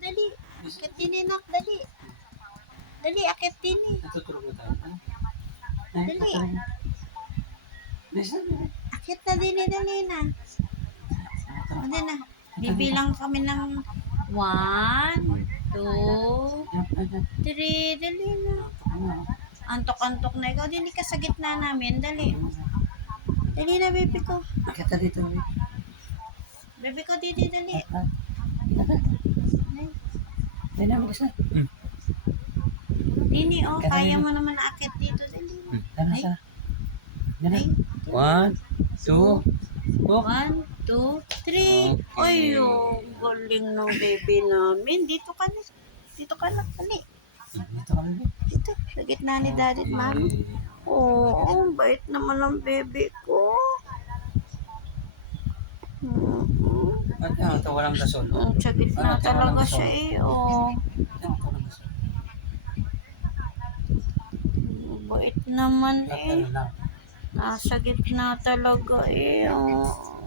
dali. Akit din nak, dali. Dali, akit din eh. Natutulog na tayo. Ano? Dali. na. Akit na din eh, dali na. O, din na. Bibilang kami ng one, two, three, dali na. Ano? Antok-antok na ikaw. Dili ka sa gitna namin, dali. Dali na, baby ko. Nakita dito. eh. Baby ko, didi, dali. Ah, Kita ka. Ay, na, bilis na. Dini, oh, kaya mo naman akit dito, dali. Ay. tara. Na. Ay, One, two, oh. One, two, three. Okay. Ay, oh, galing ng baby namin. Dito ka na. Dito ka na. Dali. Dito ka na. Dito. Sa gitna ni daddy at mami. Oo, oh, bait naman ng baby ko. Mm-hmm. At yan, ito walang gasol. Mm, sa gitna talaga siya eh. Oh. Yan, ito walang gasol. Bait naman At eh. ano. Nasa gitna talaga eh. Oh.